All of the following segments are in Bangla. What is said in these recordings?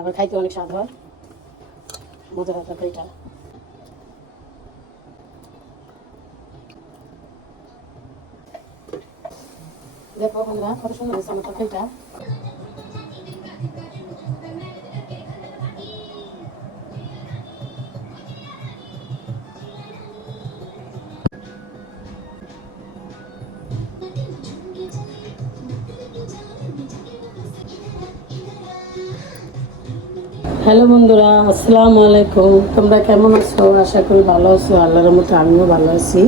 আবার খাইতে অনেক স্বাদ হয়, মজার তরকারিটা। দেখো বন্ধুরা কত সুন্দর হয়েছে আমার তরকারিটা। হ্যালো বন্ধুরা, আসসালামু আলাইকুম। তোমরা কেমন আছো? আশা করি ভালো আছো। আল্লাহর মতো আমিও ভালো আছি।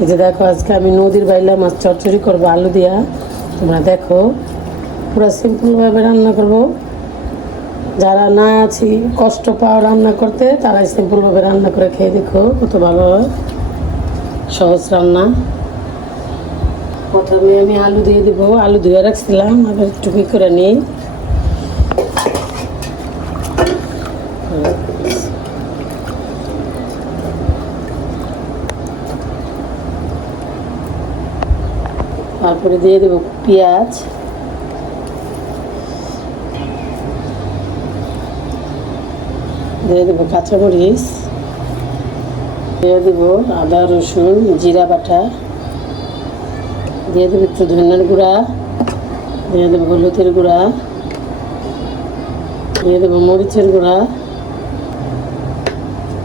এই যে দেখো, আজকে আমি নদীর বাইলা মাছ চচ্চড়ি করবো আলু দিয়া। তোমরা দেখো, পুরো সিম্পলভাবে রান্না করবো। যারা না আছি, কষ্ট পাও রান্না করতে, তারাই সিম্পলভাবে রান্না করে খেয়ে দেখো কত ভালো হয়। সহজ রান্না। প্রথমে আমি আলু দিয়ে দেবো। আলু ধুয়ে রাখছিলাম, আবার একটু করে নিই। তারপরে দিয়ে দেবো পেঁয়াজ, দিয়ে দেবো কাঁচামরিচ, দিয়ে দেবো আদা রসুন জিরা বাটা, দিয়ে দেবো একটু ধনিয়ার গুঁড়া, দিয়ে দেবো হলুদের গুঁড়া, দিয়ে দেবো মরিচের গুঁড়া,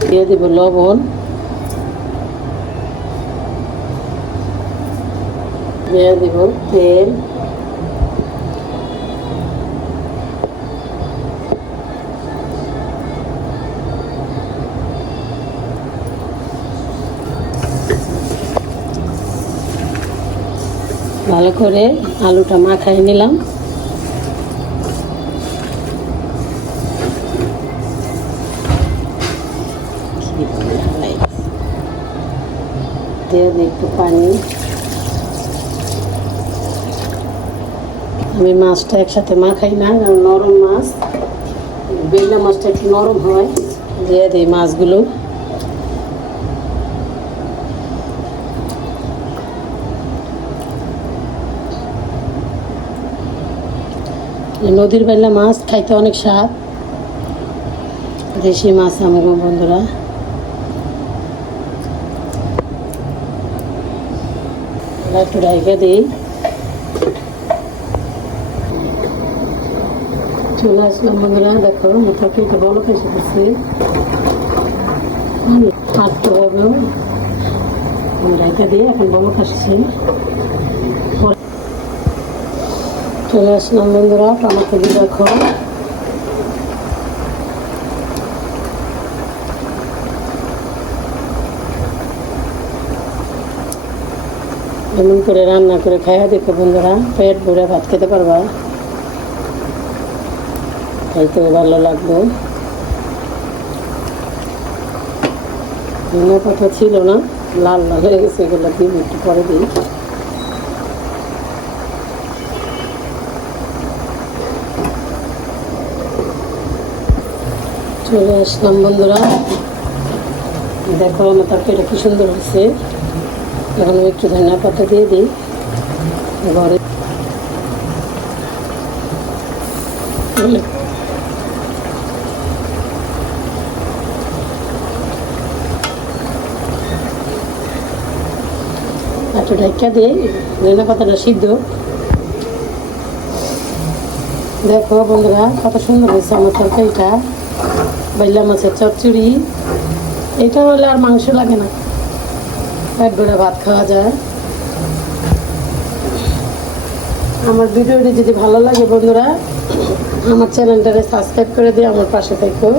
দিয়ে দেবো লবণ, দিয়ে দেব তেল, ভালো করে আলুটা মাখাই নিলাম। দিয়ে দিই একটু পানি। আমি মাছটা একসাথে মাখাই না, কারণ নরম মাছ, বেলা মাছটা একটু নরম হয়। দিয়ে দিই মাছগুলো। নদীর বেলা মাছ খাইতে অনেক স্বাদ, দেশি মাছ আমাকে বন্ধুরা। একটু ঢাকা দিই। চলে আসলাম বন্ধুরা, দেখো মোটামুটি একটু বড় এসে গেছে, কাটতে হবে। ঢাকা দিয়ে এখন বড় আসছে। চলে আসলাম বন্ধুরা, টমেটো দিয়ে দেখো এমন করে রান্না করে খাইয়া দেখো বন্ধুরা, পেট ভরে ভাত খেতে পারবা, খাইতেও ভালো লাগবে। ধনিয়া পাতা ছিল না, লাল লাল হয়ে গেছে, এগুলো দিন একটু পরে দিই। চলে আসলাম বন্ধুরা, দেখো আমার তরকারিটা কি সুন্দর হয়েছে। এখন আমি একটু ধনিয়া পাতা দিয়ে দিই। ঘরে একটু ঢাকা দিয়ে ধনিয়া পাতাটা সিদ্ধ। দেখো বন্ধুরা কত সুন্দর হয়েছে আমার তরকারিটা, বাইলা মাছের চচ্চড়ি। এটা হলে আর মাংস লাগে না, পেট ভরে ভাত খাওয়া যায়। আমার ভিডিওটি যদি ভালো লাগে বন্ধুরা, আমার চ্যানেলটাকে সাবস্ক্রাইব করে দিয়ে আমার পাশে থেকো।